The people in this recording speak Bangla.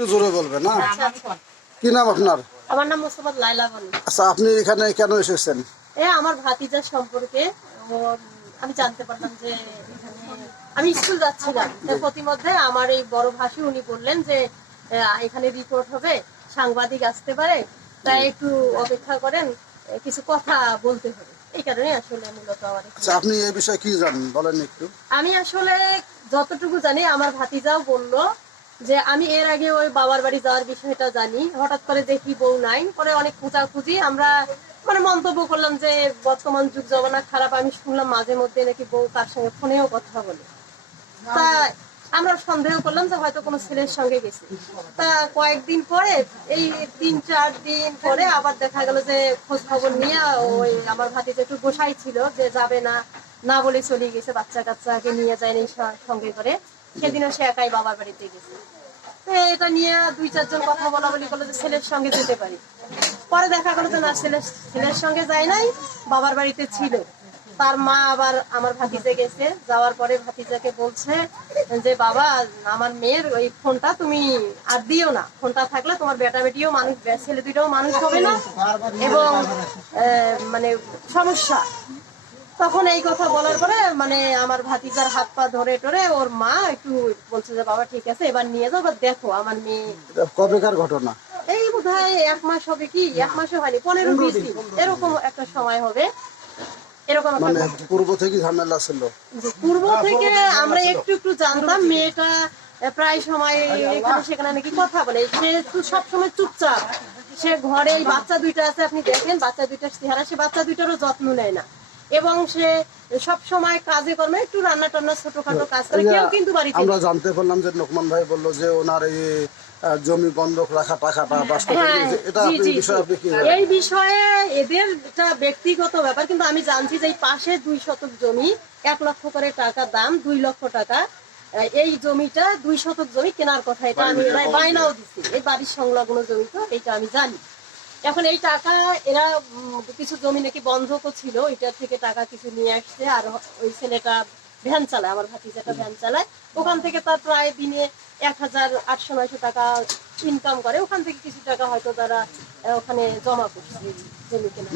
একটু জোরে বলবেন না? আচ্ছা আচ্ছা। কি নাম আপনার? আমার নাম মোস্তফা লাইলা বানু। আচ্ছা, আপনি এখানে কেন এসেছেন? আমার ভাতিজার সম্পর্কে আমি জানতে পারলাম যে এখানে আমি স্কুল যাচ্ছিলাম, তো প্রতিমধ্যে আমার এই বড় ভাসি উনি বললেন যে এখানে রিপোর্ট হবে, সাংবাদিক আসতে পারে, তাই একটু অপেক্ষা করেন, কিছু কথা বলতে হবে। এই কারণে আসলে মূলত আমার আচ্ছা, আপনি এই বিষয়ে কি জানেন বলেন একটু। আমি আসলে যতটুকু জানি, আমার ভাতিজাও বললো যে আমি এর আগে ওই বাবার বাড়ি যাওয়ার বিষয়টা জানি, হঠাৎ করে দেখি বউ নাই, পরে অনেক খোঁজাখুঁজি আমরা মানে মন্তব্য করলাম যে বর্তমান যুগ জমানা খারাপ, আমি শুনলাম মাঝে মধ্যে নাকি বউ তার সঙ্গে ফোনেও কথা বলে, তা আমরা সন্দেহ করলাম যে হয়তো কোনো ছেলের সঙ্গে গেছে। তা কয়েকদিন পরে, এই 3-4 দিন পরে আবার দেখা গেল যে খোঁজ খবর নিয়ে ওই আমার ভাতিজা একটু গোসাই ছিল যে যাবে না, না বলে চলে গেছে, বাচ্চা কাচ্চাকে নিয়ে যায়নি সঙ্গে করে, সেদিনও সে একাই বাবার বাড়িতে গেছে। তো এটা নিয়ে 2-4 জন কথা বলা বলি করলো যে ছেলের সঙ্গে যেতে পারি, পরে দেখা গেল যে না, ছেলের সঙ্গে যায় নাই, বাবার বাড়িতে ছিল। তার মা আবার আমার ভাতিজা গেছে, যাওয়ার পরে ভাতিজাকে বলছে যে বাবা, আমার মেয়ের ওই ফোনটা তুমি আর দিও না, ফোনটা থাকলে তোমার বেটা বেটিও মানুষ, ছেলে দুইটাও মানুষ হবে না এবং মানে সমস্যা। তখন এই কথা বলার পরে মানে আমার ভাতিজার হাত পা ধরে টরে ওর মা একটু বলছে যে বাবা ঠিক আছে, এবার নিয়ে যাও, দেখো আমার মেয়ে। কবেকার ঘটনা? এই বোধহয় 1 মাস হবে, কি 1 মাসও হয়নি, 15-20 দিন এরকম একটা সময় হবে। এরকম মানে পূর্ব থেকে ঝামেলা ছিল? পূর্ব থেকে আমরা একটু একটু জানতাম, মেয়েটা প্রায় সময় এখানে সেখানে নাকি কথা বলে, সে সবসময় চুপচাপ, সে ঘরে এই বাচ্চা দুইটা আছে, আপনি দেখেন বাচ্চা দুইটার চেহারা, সে বাচ্চা দুইটারও যত্ন নেয় না এবং সে সব সময় কাজে কর্মে একটু রান্না টান্না ছোটখাটো কাজ করে, কেউ কিন্তু বাড়িতে। আমরা জানতে পারলাম যে লোকমান ভাই বললো যে ওনার এই জমি বন্ধক রাখা টাকাটা বাস্তবে এটা এই বিষয়ে এদের এটা ব্যক্তিগত ব্যাপার, কিন্তু আমি জানছি যে এই পাশে 2 শতক জমি, 1 লক্ষ করে টাকা দাম, 2 লক্ষ টাকা এই জমিটা, 2 শতক জমি কেনার কথা, এটা আমি বায়নাও দিচ্ছি, এই বাড়ির সংলগ্ন জমি, তো এটা আমি জানি। এখন এই টাকা এরা কিছু জমি নাকি বন্ধকও ছিল, এটার থেকে টাকা কিছু নিয়ে আসছে। আর ওই ছেলেটা ভ্যান চালায়, আমার ভাতিজাটা ভ্যান চালায়, ওখান থেকে তার প্রায় দিনে 1800-900 টাকা ইনকাম করে, ওখান থেকে কিছু টাকা হয়তো তারা ওখানে জমা করছে জমি কেনা।